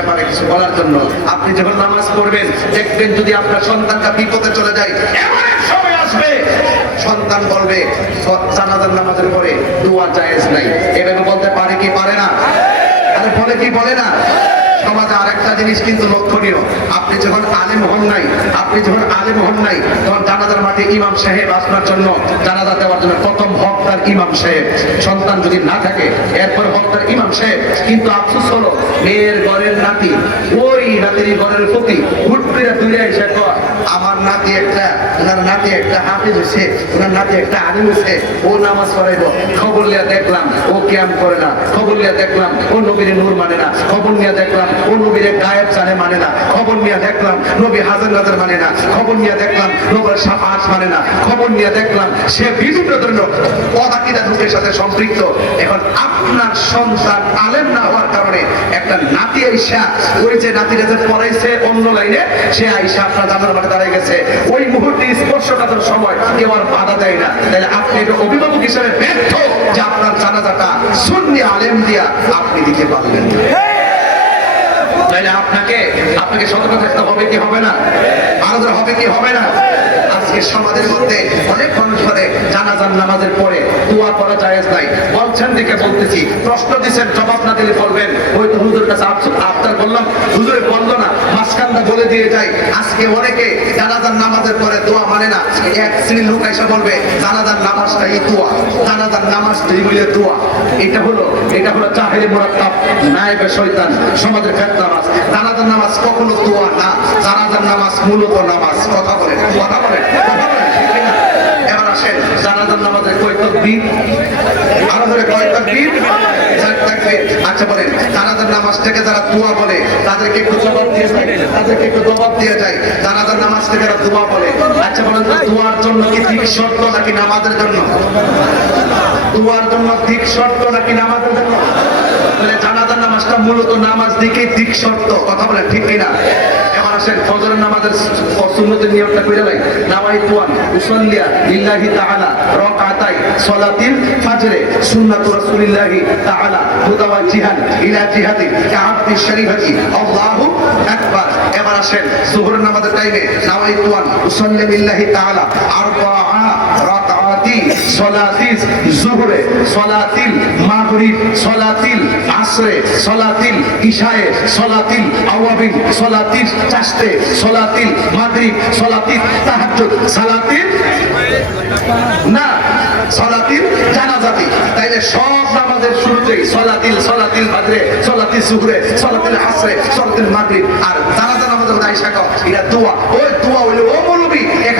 ব্যাপারে কিছু বলার জন্য। আপনি যখন নামাজ পড়বেন, দেখবেন যদি আপনার সন্তানটা বিপদে চলে যায় সময় আসবে। সন্তান বলবে জানাজার নামাজের পরে দোয়া জায়েজ নাই। বলতে পারে কি পারে না? আরে বলে কি বলে না? সমাজে আরেকটা জিনিস কিন্তু লক্ষণীয়। আপনি যখন আলেম হন নাই, আপনি যখন আলেম হন নাই, তখন জানাজার মাঠে ইমাম সাহেব আসবার জন্য জানাজা দেওয়ার জন্য প্রথম হকদার ইমাম সাহেব। সন্তান যদি না থাকে, এরপর হকদার ইমাম সাহেব। কিন্তু আফসোস হলো, মেয়ের ঘরের নাতি। ওই নাতির ঘরের প্রতি হুট করে দূরে এসে কয়, আমার নাতি একটা ওনার নাতি একটা হাফিজ হয়েছে ওনার নাতি একটা আলিম হয়েছে ও নামাজ পড়াইব। খবর লিয়া দেখলাম ও ক্যাম্প করে না। খবর লিয়া দেখলাম ও নবীর নূর মানে না। খবর নিয়ে দেখলাম ও নবীর গায়েব জানে মানে না। খবর নিয়ে দেখলাম নবী হাজার নাজার মানে না। খবর নিয়ে দেখলাম নবীর সাফাত মানে না। খবর নিয়ে দেখলাম সে বিভিন্ন ধরনের পদাকিরা লোকের সাথে সম্পৃক্ত। এখন আপনার সন্তান আলেম না হওয়ার কারণে একটা নাতি আইসা ওই যে নাতিরা পড়াইছে অন্য লাইনে সে আইসা আপনার মাঠে দাঁড়ায় গেছে। ওই মুহূর্তে সময় কেউ আর বাধা দেয় না। তাহলে আপনি অভিভাবক হিসেবে ব্যর্থ যে আপনার জানাজাটা আলেম দিয়া আপনি দিতে পারলেন আপনাকে আপনাকে সতর্ক থাকতে হবে কি হবে না? আলাদা হবে কি হবে না? আজকে সমাজের মধ্যে অনেক মানুষ করে জানাজার নামাজের পরে দোয়া করা জায়েজ নাই। বলছেন দিকে বলতেছি, প্রশ্ন দিচ্ছেন, জবাব না দিলে বলবেন। ওই তো হুজুর কাছে আপনার বললাম হুজুরে বলল মাঝখানটা বলে দিয়ে যাই আজকে অনেকে জানাজার নামাজের পরে দোয়া মানে না, এক শ্রেণির লোক এসে বলবে, জানাজার নামাজটাই দোয়া, জানাজার নামাজটাই হইলে দোয়া। এটা হলো এটা হলো চাহেরি মোরাত্তাব নায়েবে শয়তান, সমাজের ফের নামাজ। জানাজার নামাজ কখনো দোয়া না, জানাজার নামাজ মূলত নামাজ। কথা বলে কথা বলে কথা? এবার আসেন জানাজার নামাজের কয় তকবীর আরও ধরে কয় তকবীর আচ্ছা বলেন, জানাজার নামাজ থেকে যারা দোয়া বলে, তাদেরকে একটু জবাব দিয়ে তাদেরকে একটু জবাব দিয়ে যায় জানাজার নামাজ থেকে যারা দোয়া বলে। আচ্ছা বলেন দোয়ার জন্য কি ঠিক শর্ত নাকি নামাজের জন্য? দোয়ার জন্য ঠিক শর্ত নাকি নামাজের জন্য? জানাজার নামাজটা মূলত নামাজ দিকে দিক শর্ত, কথা বলেন ঠিক কিনা? আসেন ফজরের নামাজের সুন্নতের নিয়মটা করে লাই। নামাই তুয়ান উসাল্লিয়া লিল্লাহি তাআলা, রাকাতাই সালাতিল ফাজরে, সুন্নাত রাসূলিল্লাহি তাআলা মুতাওয়াজ্জিহান ইলা জিহাদি কাআবতি শরীফাতি, আল্লাহু আকবার। এবার আসেন সুহর নামাজের টাইমে নামাই তুয়ান উসাল্লি লিল্লাহি তাআলা রাকাতি সলাতিল জুহরে, সলাতিল মাগরিব, সলাতিল আসরে, সলাতিল ইশায়ে, সলাতিল আওয়াবিন সলাতিল চাষতে, সলাতিল মাগরিব, সলাতিল তাহাজ্জুদ। সালাতিল? না, সলাতিল জানাজাতি। তাইলে সব নামাজের শুরুতেই সলাতিল সলাতিল মাগরে সলাতিল সুহরে সলাতিল আসরে, সলাতিল মাগরিব। আর জানাজা নামাজের দায় শাখা এটা দোয়া। ওই দোয়া হইলে ও মৌলবী এখানে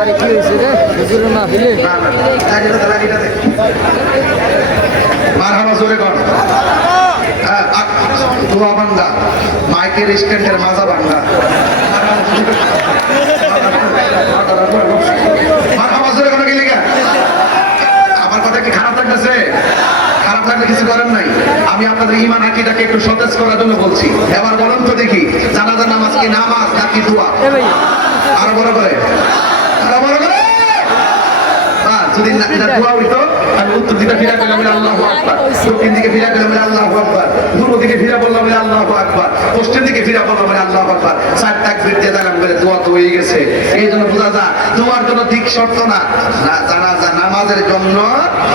আরে কি হয়েছে রে? হুজুর না হইলে মারহাবা কর। হ্যাঁ, বান্দা। মাইকেল স্ট্যান্ডের মাজা বান্দা। আমার কথা কি খারাপ লাগতেছে? খারাপ লাগলে কিছু নাই আমি আপনাদের ইমান আকিটাকে একটু সতেজ করার জন্য বলছি। এবার বলুন তো দেখি জানাজার নামাজ কি নামাজ নাকি দোয়া? আরও বড় করে। আরও বড় করে। যদি দোয়া হইতো আমি উত্তর দিকে ফিরা করলাম বলে আকবার। দক্ষিণ দিকে ফিরা করলাম আল্লাহু আকবার। পূর্ব দিকে ফিরা বললাম বলে আল্লাহু আকবার। পশ্চিম দিকে ফিরা বললাম বলে আল্লাহু আকবার। চার তাকবীর দিয়ে দিলাম বলে দোয়া তো হয়ে গেছে। এই জন্য বোঝা যা দোয়ার জন্য দিক শর্ত না। জানাজা, নামাজের জন্য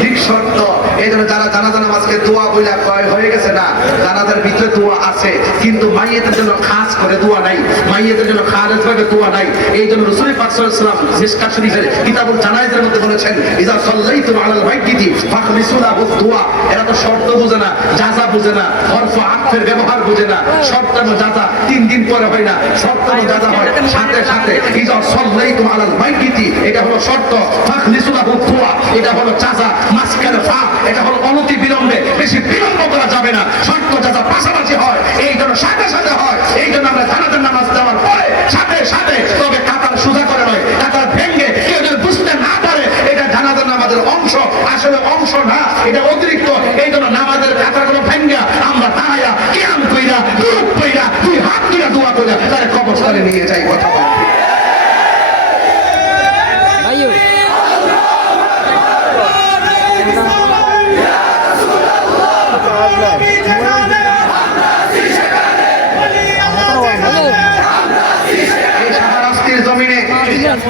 দিক শর্ত। এই জন্য যারা জানাজা নামাজকে দোয়া বলে কয়, হয়ে গেছে না। জানাজার ভিতরে দোয়া আছে, কিন্তু মাইয়েদের জন্য খাস করে দোয়া নাই। মাইয়েদের জন্য খালেজ কিতাবে দোয়া নাই। এই জন্য রসুল পাক সাল্লাল্লাহু আলাইহি ওয়াসাল্লাম শরীফের কিতাবুল জানাইজের মধ্যে বলেছেন ইজা সাল্লাইতুম আলাল মাইয়িতি ফাখলিসু লাহু দুআ এরা তো শর্ত বুঝে না জাযা বুঝে না, হরফ আতফের ব্যবহার বুঝে না শর্তানো জাযা তিন দিন পরে হয় না শর্তানো জাযা হয়, সাথে সাথে ইজা সাল্লাইতুম আলাল মাইয়িতি এটা হলো শর্ত। ফাখলিসু লাহু এটা হলো জাযা মাসকানে ফা এটা হলো অনতি বিলম্বে। বেশি বিলম্ব করা যাবে না। শর্ত জাযা পাশাপাশি হয়, এই জন্য সাথে সাথে হয়। এই জন্য আমরা জানাতের নামাজ দেওয়ার পরে সাথে সাথে, তবে কাতার সোজা করে নয়, কাতার ভেঙ্গে কেউ যদি বুঝতে না পারে, এটা জানাতের নামাজের অংশ। আসলে অংশ না, এটা অতিরিক্ত। এই জন্য নামাজের কাতারগুলো ভেঙ্গা, আমরা দাঁড়াইয়া কেয়াম কইরা কইরা, দুই হাত কইরা দোয়া কইরা, তারা কবরস্থানে নিয়ে যাই, কথা বলে।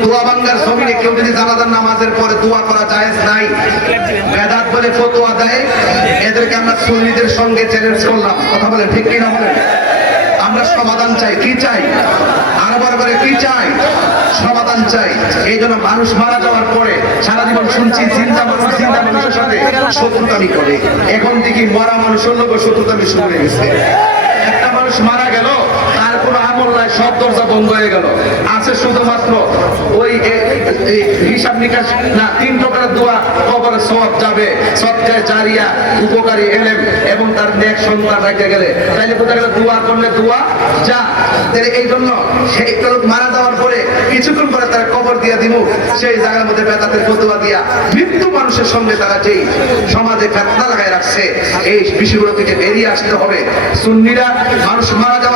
দোয়া জমিনে কেউ যদি জানাজার নামাজের পরে দোয়া করা জায়েজ নাই বলে ফতোয়া দেয়, এদেরকে আমরা সঙ্গে চ্যালেঞ্জ করলাম। কথা বলে ঠিক আমরা সমাধান চাই, কি চাই? আরও বড় করে, কি চাই? সমাধান চাই। এই জন্য মানুষ মারা যাওয়ার পরে সারা জীবন শুনছি চিন্তা মানুষ চিন্তা মানুষের সাথে শত্রুতামি করে। এখন দেখি মরা মানুষের লোক শত্রুতামি শুরু হয়ে গেছে। একটা মানুষ মারা গেল নাই সব দরজা বন্ধ হয়ে গেল। আছে শুধুমাত্র ওই হিসাব নিকাশ, না, তিন প্রকারের দোয়া, কবরে সব যাবে সবচেয়ে জারিয়া, উপকারী, এলেম, এবং তার নেক সন্তান রেখে গেলে। তাইলে বোঝা গেল দোয়া করলে দোয়া যা। এই জন্য সেই মারা যাওয়ার পরে কিছুক্ষণ পরে তার কবর দিয়ে দিব সেই জায়গার মধ্যে বেদাতের ফতোয়া দিয়া মৃত্যু মানুষের সঙ্গে তারা যেই সমাজে ফেতনা লাগায় রাখছে, এই বিষয়গুলো থেকে বেরিয়ে আসতে হবে। সুন্নিরা মানুষ মারা যাওয়ার পরে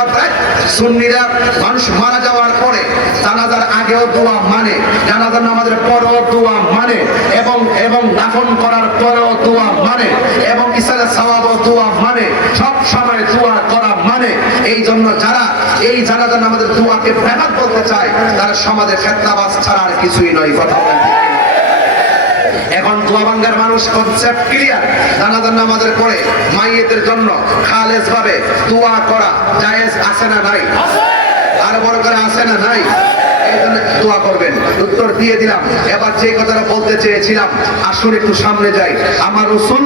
সুন্নিরা মানুষ মারা যাওয়ার পরে জানাজার আগেও দোয়া মানে জানাজার নামাজের পরেও দোয়া মানে এবং এবং দাফন করার পরেও দোয়া মানে এবং ইসালের সওয়াবও দোয়া মানে সব সময় দোয়া করা মানে এই জন্য যারা এই জানাজার নামাজের দোয়াকে ব্যাঘাত বলতে চায়, তারা সমাজে খেতনাবাজ ছাড়া আর কিছুই নয়, কথা বলেন? এখন কুয়াবাঙ্গার মানুষ কনসেপ্ট ক্লিয়ার জানাজার নামাজের পরে মাইয়েদের জন্য খালেজ ভাবে তুয়া করা জায়েজ আছে না নাই? আর বড় করে আছে না নাই? দোয়া করবেন। উত্তর দিয়ে দিলাম। এবার যে কথাটা বলতে চেয়েছিলাম আসুন একটু সামনে যাই। আমার রসুল